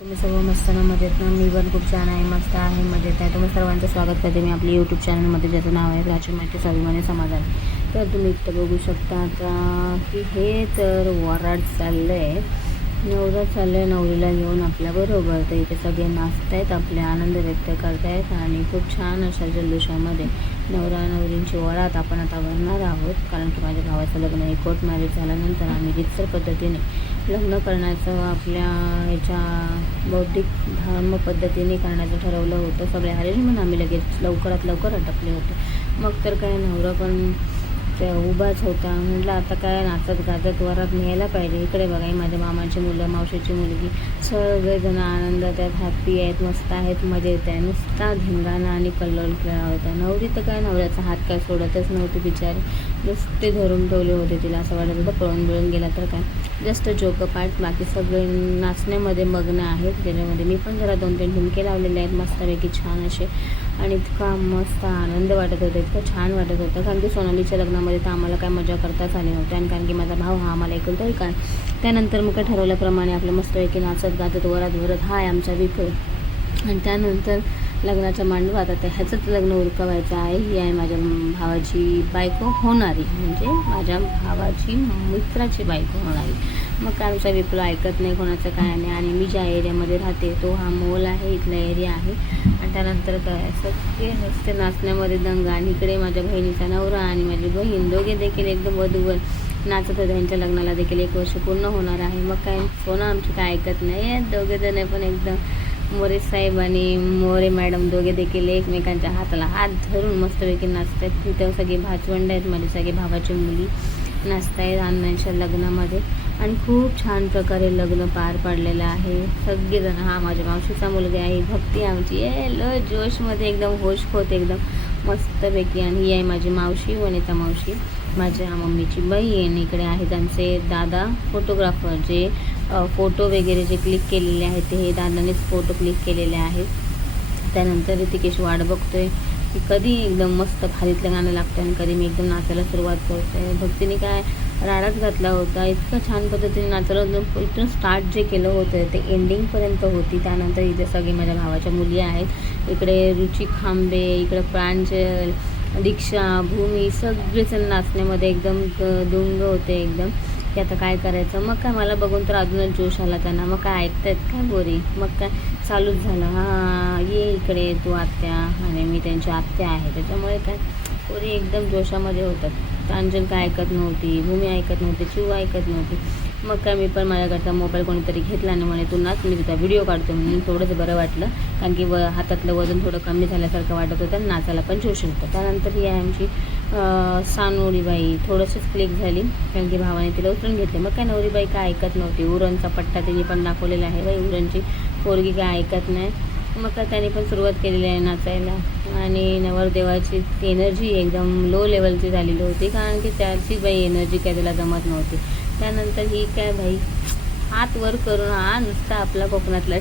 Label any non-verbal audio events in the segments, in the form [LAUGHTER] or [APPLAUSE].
तुम्ही सर्व मस्त ना मजेत ना? मी पण खूप छान आहे मस्त आहे मजेत आहे. तुम्ही सर्वांचं स्वागत करते मी आपली यूट्यूब चॅनलमध्ये ज्याचं नाव आहे प्राचीन माहिती स्वाभिमानी समाधान तर तुम्ही इथं बघू शकता आता की हे तर वराड चाललं आहे नवरा चाललं आहे नवरीला घेऊन आपल्याबरोबर तर इथे सगळे नाचत आहेत आपले आनंद व्यक्त करतायत आणि खूप छान अशा जल्लोषामध्ये नवरा नवरींची वरात आपण आता भरणार आहोत. कारण की माझ्या भावाचं लग्न हे कोर्ट मॅरेज झाल्यानंतर आम्ही रितसर पद्धतीने लग्न करण्याचं आपल्या ह्याच्या बौद्धिक धर्म पद्धतीने करण्याचं ठरवलं होतं सगळे अरेंजमेंट आम्ही लगेच लवकरात लवकर अटकले होते. मग तर काय नवरा पण त्या उभाच होता. म्हटलं आता काय नाचत गाजत वरात न्यायला पाहिजे. इकडे बघा माझ्या मामाची मुलं मावशीची मुलगी. सगळेजण आनंद त्यात हॅप्पी आहेत मस्त आहेत मजेत आहे. नुसता धिंगाणा आणि कल्लोल खेळा होता. नवरी तर काय नवऱ्याचा हात काय सोडतच नव्हती बिचारी. नुसते धरून ठेवले होते तिला. असं वाटत होतं पळून बिळून गेला तर काय. जस्ट जोक पार्ट बाकी सगळे नाचण्यामध्ये मग्न आहेत ज्याच्यामध्ये मी पण जरा दोन तीन ठुमके लावलेले आहेत मस्तपैकी छान असे. आणि इतका मस्त आनंद वाटत होता इतकं छान वाटत होतं कारण की सोनालीच्या लग्नामध्ये तर आम्हाला काय मजा करताच आली नव्हती. आणि कारण की माझा भाव हा आम्हाला ऐकून आहे. काय त्यानंतर मग काय ठरवल्याप्रमाणे आपलं मस्तपैकी नाचत गाजत वरात वरत हा आहे आमचा विकळ आणि त्यानंतर लग्नाच्या मांडवात आता ह्याचंच लग्न उरकवायचं आहे. ही आहे माझ्या भावाची बायको होणारी. म्हणजे माझ्या भावाची मित्राची बायको होणारी. मग काय आमचा विप्रो ऐकत नाही कोणाचं काय नाही. आणि मी ज्या एरियामध्ये राहते तो हा मोल आहे इथला एरिया आहे. आणि त्यानंतर काय सगळे नुसते नाचण्यामध्ये दंगा. आणि इकडे माझ्या बहिणीचा नवरा आणि माझी बहीण दोघे देखील एकदम वधूवर नाचत होते त्यांच्या लग्नाला देखील एक वर्ष पूर्ण होणार आहे. मग काय सोनं आमची काय ऐकत नाही दोघे जण पण एकदम मोरे साहेब आणि मोरे मॅडम दोघे देखील एकमेकांच्या हाताला हात धरून मस्तपैकी नाचतात तिथं सगळे भाचवंड आहेत माझे सगळे भावाची मुली. नाचत आहेत अण्णांच्या लग्नामध्ये. आणि खूप छान प्रकारे लग्न पार पडलेलं आहे. सगळेजण हा माझ्या मावशीचा मुलगा आहे भक्ती आमची. ए ल जोशमध्ये एकदम होश होत एकदम मस्तपैकी. आणि ही आहे माझी मावशी वनिता मावशी. माझ्या मम्मीची बहीण इकडे आहे त्यांचे दादा फोटोग्राफर जे फोटो वगैरे जे क्लिक केलेले आहेत ते हे दादानेच फोटो क्लिक केलेले आहेत. त्यानंतर ऋतिकेश वाट बघतोय. की कधी एकदम मस्त खालीतलं गाणं लागतं आणि कधी मी एकदम नाचायला सुरुवात करते भक्तीने काय राडाच घातला होता. इतकं छान पद्धतीने नाचायला होतं. इथून स्टार्ट जे केलं होतं ते एंडिंगपर्यंत होती. त्यानंतर इथे सगळे माझ्या भावाच्या मुली आहेत. इकडे रुची खांबे इकडे प्रांजल दीक्षा भूमी सगळेजण नाचण्यामध्ये एकदम दुंग होते एकदम. की आता काय करायचं? मग काय? मला बघून तर अजूनच जोश आला त्यांना. मग काय ऐकतायत? काय बोरी? मग काय? चालूच झालं. हां ये इकडे तू आत्या. आणि मी त्यांची आत्या आहे. त्याच्यामुळे काय? पोरी एकदम जोशामध्ये होतात. प्रांजल काय ऐकत नव्हती भूमी ऐकत नव्हती चिव ऐकत नव्हती. मग काय मी पण माझ्याकडचा मोबाईल कोणीतरी घेतला आणि म्हणे तू नाच मी तुझा व्हिडिओ काढतो म्हणून थोडंसं बरं वाटलं. कारण की व हातातलं वजन थोडं कमी झाल्यासारखं वाटत होतं आणि नाचायला पण जोश होतं त्यानंतर ही आहे आमची सानोरीबाई. थोडंसंच क्लिक झाली कारण की भावाने तिला उचलून घेतले. मग काय नवरीबाई काय ऐकत नव्हती. उरणचा पट्टा तिने पण दाखवलेला आहे. बाई उरणची पोरगी काय ऐकत नाही. मग काय त्याने पण सुरुवात केलेली आहे नाचायला. आणि नवरदेवाची एनर्जी एकदम लो लेवलची झालेली होती. कारण की त्याची बाई एनर्जी काय त्याला जमत नव्हती. त्यानंतर ही काय भाई? हात वर करून हा नुसता आपला कोकणातला.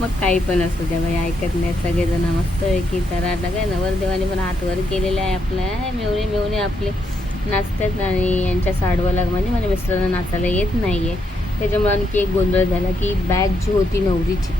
मग काही पण असू द्या बाई ऐकत नाही. सगळेजण मस्त की तराटा काय नवरदेवाने पण हात वर केलेला आहे आपला. मेवणे मेवणे आपले नाचतात आणि यांच्या साडवाला म्हणजे माझ्या मिस्टरांना नाचायला येत नाही आहे त्याच्यामुळे आणखी एक गोंधळ झाला की बॅग जी होती नवरीची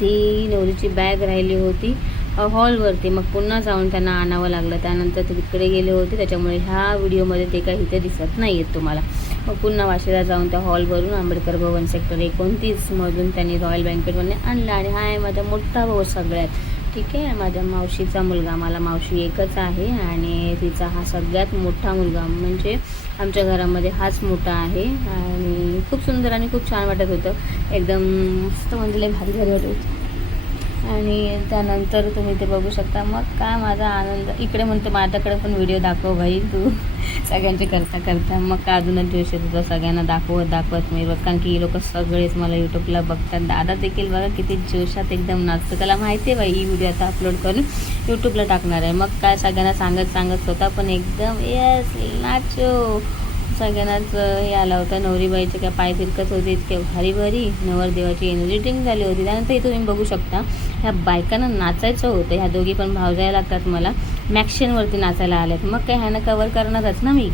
ती नवरीची बॅग राहिली होती. हॉलवरती मग पुन्हा जाऊन त्यांना आणावं लागलं. त्यानंतर ते तिकडे गेले होते. त्याच्यामुळे ह्या व्हिडिओमध्ये ते काही इथे दिसत नाही आहेत तुम्हाला. मग पुन्हा वाशीला जाऊन त्या हॉलवरून आंबेडकर भवन सेक्टर एकोणतीसमधून त्यांनी रॉयल बँकेटमध्ये आणलं. आणि हा आहे माझा मोठा भाऊ सगळ्यात. ठीक आहे? माझ्या मावशीचा मुलगा. मला मावशी एकच आहे. आणि तिचा हा सगळ्यात मोठा मुलगा. म्हणजे आमच्या घरामध्ये हाच मोठा आहे. आणि खूप सुंदर आणि खूप छान वाटत होतं. एकदम मस्त म्हणजे भारी भारी वाटत होतं. आणि त्यानंतर तुम्ही ते बघू शकता. मग काय माझा आनंद? इकडे म्हणतो माझ्याकडे पण व्हिडिओ दाखव भाई तू. सगळ्यांचे करता करता. मग का अजूनच जोश येत सगळ्यांना दाखवत दाखवत मी बघ. कारण की लोक सगळेच मला यूट्यूबला बघतात. दादा देखील बघा किती जोशात एकदम नाचतो. त्याला माहिती आहे बाई ही व्हिडिओ आता अपलोड करून यूट्यूबला टाकणार आहे. मग काय सगळ्यांना सांगत सांगत स्वतः पण एकदम येस नाचो. सगळ्यांनाच हे आला होता. नवरीबाईचे काय पाय तितकंच होते इतके भारी भारी. नवरदेवाची एनर्जी ड्रिंक झाली होती. त्यानंतर इथं तुम्ही बघू शकता ह्या बायकांना नाचायचं होतं. ह्या दोघी पण भावजायला लागतात मला. मॅक्शनवरती नाचायला आल्यात. मग काय ह्यानं कवर करणारच ना मी?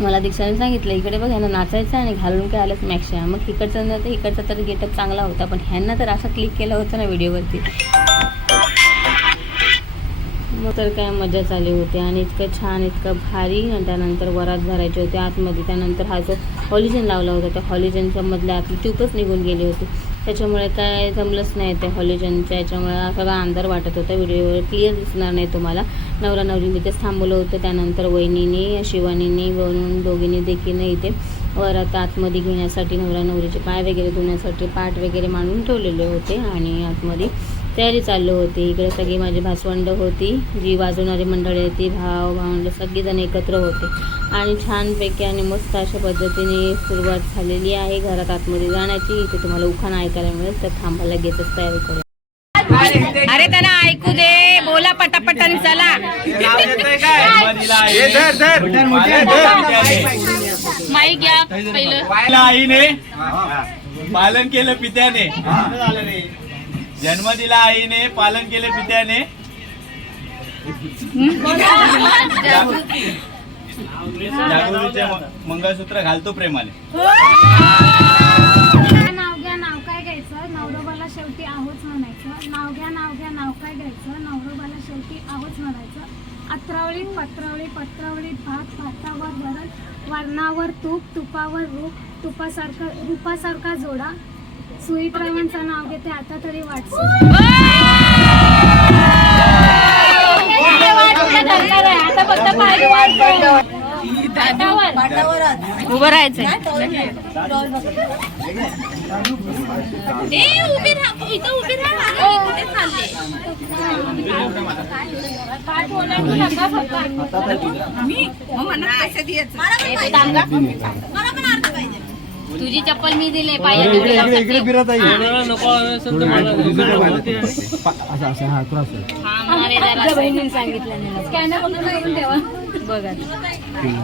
मला दीक्षाने सांगितलं इकडे बघ ह्यांना नाचायचं आणि घालून काय आलंच मॅक्शा मग इकडचं ना तर इकडचा तर गेटअप चांगला होता पण ह्यांना तर असं क्लिक केलं होतं ना व्हिडिओवरती. मग तर काय मजा चालली होती आणि इतकं छान इतकं भारी. आणि त्यानंतर वरात भरायची होती. आतमध्ये त्यानंतर हा जो हॉलिजन लावला होता त्या हॉलिजनच्या मधल्या आतली ट्यूबच निघून गेली होती. त्याच्यामुळे काय जमलंच नाही त्या हॉलिजनच्या याच्यामुळे सगळा अंधार वाटत होता. व्हिडिओवर क्लिअर दिसणार नाही तुम्हाला. नवरा नवरी तिथेच थांबवलं होतं. त्यानंतर वहिनीने शिवानीने बनवून दोघींनी देखील इथे वरात आतमध्ये घेण्यासाठी नवरा नवरीचे पाय वगैरे धुण्यासाठी पाठ वगैरे मांडून ठेवलेले होते. आणि आतमध्ये तयारी चालू होती. इकडे सगळी माझी भासवंड होती. जी वाजवणारी मंडळी होती भाव भावंड सगळीजण एकत्र होते. आणि छानपैकी आणि मस्त अशा पद्धतीने सुरुवात झालेली आहे. घरात आतमध्ये जाण्याची. इथे तुम्हाला उखाण ऐकायला मिळेल. तर थांबा लगेचच तयारी करू अरे त्यांना ऐकू दे. बोला पटापटाने चला. धर, धर. धर. माईक घ्या पाहिलं. आईने. पालन केलं पित्याने. जन्म दिला आईने पालन केले पित्याने. जागृतीचे मंगळसूत्र घालतो प्रेमाने नाव घ्या नाव काय घ्यायचं नवरोबाला शेवटी आहोच म्हणायचं नाव घ्या नाव घ्या नाव काय घ्यायचं नवरोबाला शेवटी आहोच म्हणायचं अत्रावळीत पत्रावळी पत्रावळीत भात भातावर वरण वरणावर तूप तुपावर रूप तुपासारखा रूपासारखा जोडा स्वीट रावांचं नाव घेते आता तरी वाटस आता उभं राहायचं उभी राहा इथं उभी राहा अर्थ पाहिजे. तुझी चप्पल मी दिले पाहिजे बहिणीने सांगितलं नाही. स्कॅनर करून ठेवा. बघा. नाही.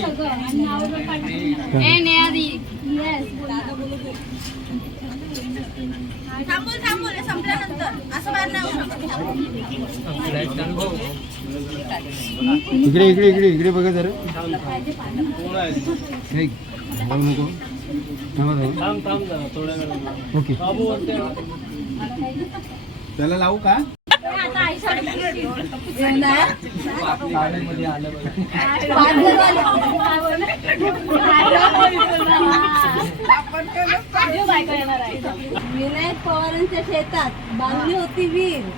शकत. इकडे इकडे इकडे इकडे बघा जरा. नको. थांबा थांबा. ओके. त्याला लावू का? विनायक पवारांच्या शेतात बांधली होती वीर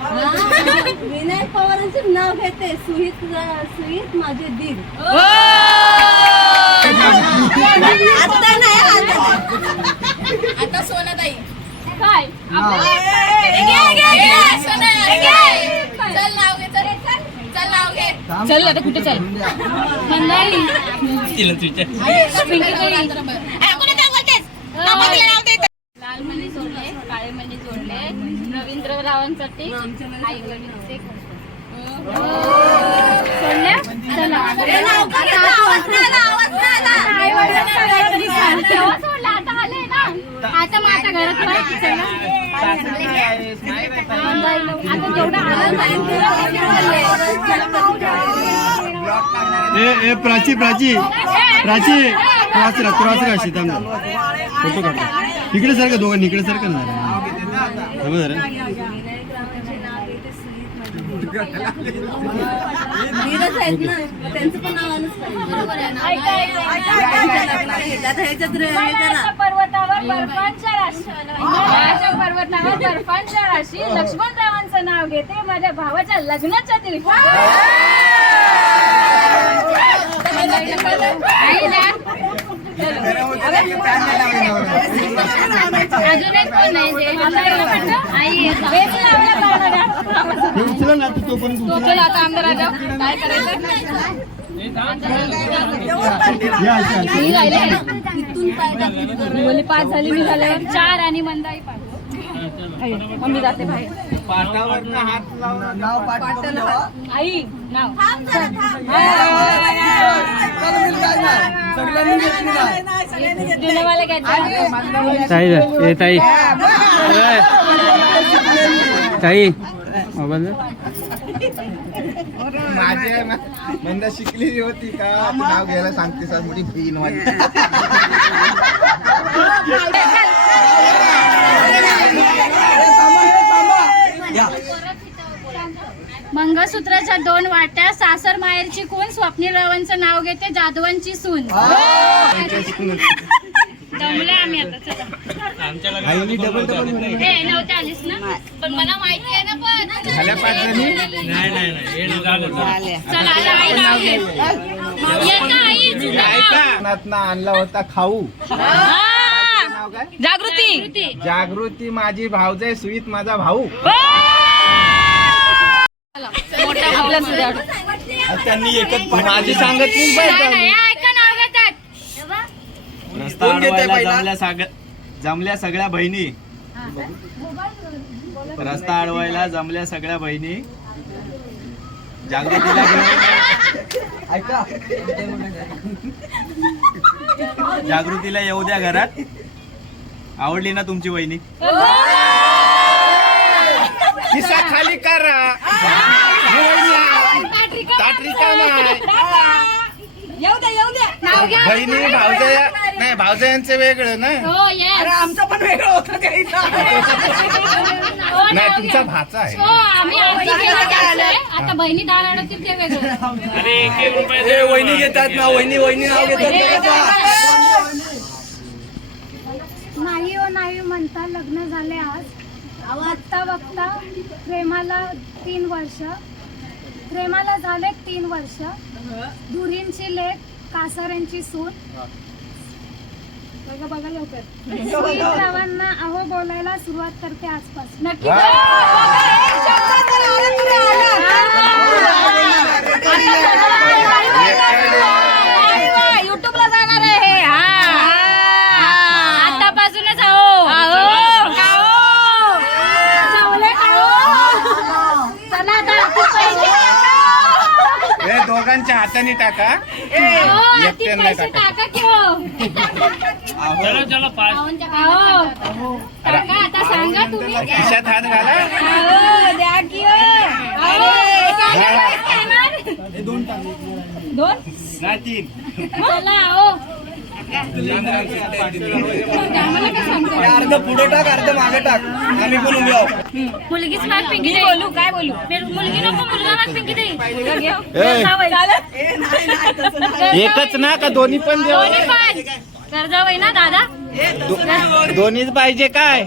हा, विनायक पवारांचे नाव घेते. सुहित सुहित माझे दीर. आता नाही आता आता सोनाताई. काय? चल आता कुठे चल? लाल मणी जोडले काळे मणी जोडले. रवींद्र रावांसाठी आता मग आता घरात राहायचं ना. आता जेवढं आनंद आहे ए ए प्राची प्राची प्राची तू वाच रा तू वाच रा शीताम फोटो काढ इकडे सारखं दोघांनी इकडे सारखं ना जरा. वीरच आहेत ना त्यांचं पण नाव आलंच पाहिजे. त्यांच्या लग्नाला घेतलं. आता ह्याच्यात हे करा. हिमालयाच्या पर्वतावर बर्फांच्या राशी हिमालयाच्या पर्वतावर बर्फांच्या राशी लक्ष्मणरावांचं नाव घेते माझ्या भावाच्या लग्नाच्या दिवशी. अजून एक कोण आहे आई हे उचला ना तू तोपर्यंत उचला चल आता आमदार राजा काय करायचं? या अशी अशी मी राहिले. इथून पाय टाकले बोली पाच झाली मी झाल्यावर चार आणि मंदाई पाच मम्मी जाते बाहेर. आई नाव. ताई ताई. ताई. मोबाईल माझी आहे ना मंदा शिकलेली होती का? ती नाव घ्यायला सांगते सर मोठी माझी मंगळसूत्राच्या दोन वाट्या सासर माहेरची कोण स्वप्नील रावांचं नाव घेते जाधवांची सून. जमले आम्ही आता चला. आईने डबल डबल हे नव्हते आलीस ना? पण मला माहिती आहे ना पण झाल्या पाच जणी? चला आता आई नाव घे. येतं आई तुझं नाव. नातनं आणला होता खाऊ. हा. नाव काय? जागृती. जागृती माझी भावजाई सुईत माझा भाऊ. मोठा भाऊ. आज त्यांनी एकच माझी सांगत नाही बरं ऐका. रस्ता अडवायला जमल्या साग- जमल्या सगळ्या बहिणी. रस्ता अडवायला जमल्या सगळ्या बहिणी. जागृतीला घेऊन. ऐका. जागृतीला येऊ द्या घरात. आवडली ना तुमची बहिणी खिसा खाली करा. ताटरी का नाही. येऊ द्या येऊ द्या. नाव घ्या. बहिणी भावजया नाही भावजयांचं वेगळं ना. हो येस आमचं पण वेगळं होतं [LAUGHS] हो, नाही नाव तुमचा. भाचा आहे. हो आम्ही आमची केलं त्याचं. आता बहिणी दार अडवतील ते वेगळं. वहिनी घेतात ना वहिनी वहिनी नाव नाही हो नाही म्हणता लग्न झाले आज. बघता बघता प्रेमाला तीन वर्ष. प्रेमाला झाले तीन वर्ष. धुरींची लेख कासाऱ्यांची सून. बघा बघा लवकर रावांना अहो बोलायला सुरुवात करते आजपासून नक्की जाणार आहे हे. हा. आतापासूनच आहो चावले चला आता तू पैसे हे दोघांच्या हाताने टाका. हो, ती एकट्यानं पैसे टाका. टाका की हो. पाहुणच्या कामात. टाका, आता सांगा तुम्ही. खिशात हात घाला. अहो, द्या की हो. अहो, एकाने पैसे येणार? दोन नाही तीन. चला हो अर्ध पुढे टाक अर्ध मागे टाक. आम्ही पण उभे आहोत. मुलगीच माग पिंकी दे बोलू काय बोलू? मुलगी नको मुलगा माग पिंकी दे ए. एकच ना का दोन्ही पण देऊ? दोन्ही पण. कर्जावई ना दादा? दोन्हीच पाहिजे काय?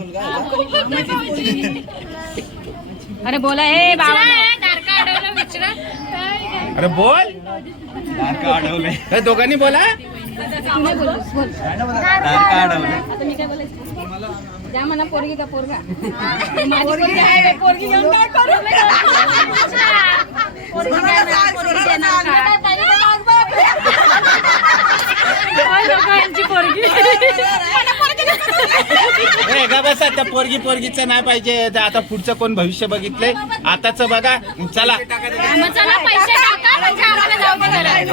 अरे बोला हे बाबा अरे बोल. दारका अडवले हे दोघांनी बोला. दारका अडवले आता मी काय बोलायचं? द्या मला पोरगी का पोरगा? [LAUGHS] माझी पोरगी आहे. बाई, पोरगी घेऊन काय करू? मी? पोरगी देणार, पोरगी देणार का? ताई का माग बाप? काय नको यांची पोरगी? मला पोरगी नको. [LAUGHS] ए, गा बसा त्या पोरगी पोरगीचं नाही पाहिजे. ते आता पुढचं कोण भविष्य बघितलंय? आताच बघा. चला. मग चला पैसे टाका म्हणजे आम्हाला जाऊ दे घरात.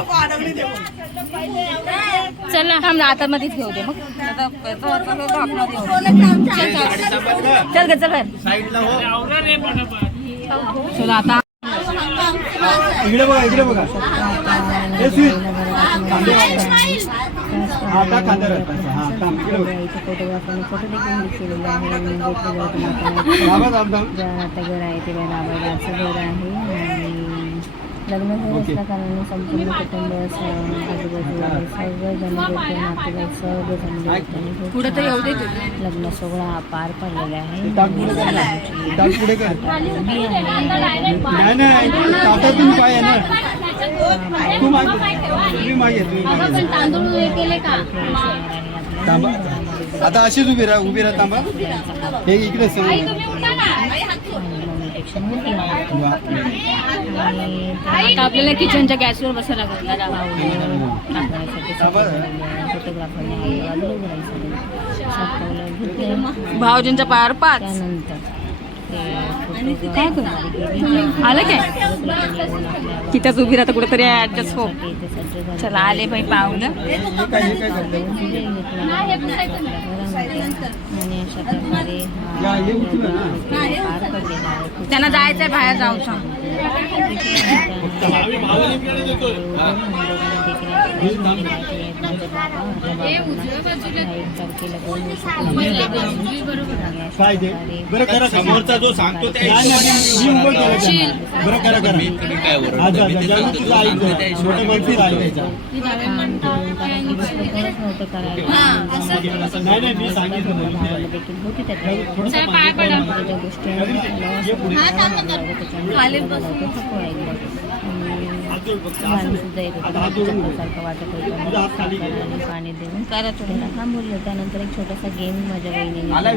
चला थांब ना, आता मध्येच घेऊ दे मग. चल ग चल. साईडला हो. चला आता. इकडे बघा इकडे बघा. हे स्वीट हा हा थांब इकडे बघ आहे थांबा थांब थांब घर आहे ते राबायलाचं घर आहे आणि लग्न घर असल्या कारणाने संपूर्ण कुटुंब स- आजूबाजूला सर्व जण भेटून नातेवाईक सर्व जण भेटून पुढे तर येऊ दे लग्न सोहळा पार पडलेला आहे टाक पुढे कर टाक पुढे कर मुलगी आहे. नाही नाही ताटातून पाय आहे ना तू मागे तुम्ही मागे तुम्ही मागे पण तांदूळ केले का? थांबा आता अशीच उभी राहा उभी राहा थांबा हे इकडे आता आपल्याला किचनच्या गॅसवर बसायला लागलं भाऊजींचा पार पाच. त्यानंतर. आलं काय? तिथंच उभी राहता कुठेतरी ऍडजस्ट हो चला आले बाई आहे त्यांना जायचंय बाहेर जाऊ सांग काय ते? बरं करा समोरचा जो सांगतो त्या नाही, नाही, मी उभं केलं त्यांना. बरं करा करा. तुझं ऐकलं. मोठ्या माणसाचं ऐकायचं. नाही नाही मी सांगितलं म्हणून ते. थोडंसं पाय पडा. पुढे. तुझा हात खाली घे. पाणी देऊन करा थोडा थांबवलं त्यानंतर एक छोटासा गेम माझ्या बहिणीने आला?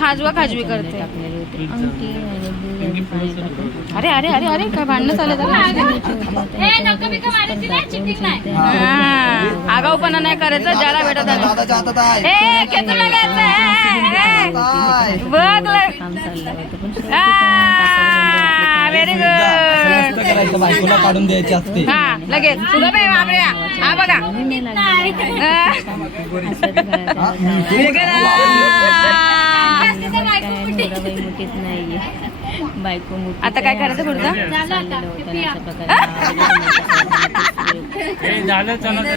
खाजवा खाजवी करते. अरे अरे अरे अरे काय भांडणं चालत आगाऊपणा नाही करायचं ज्याला भेटत आलं. बघ व्हेरी गुड बायकोला काढून द्यायचे असते. हा लगेच. तुला बाई बापरे. हा बघा. बायको आता काय करायचं पुढचं? चाललेलं [LAUGHS]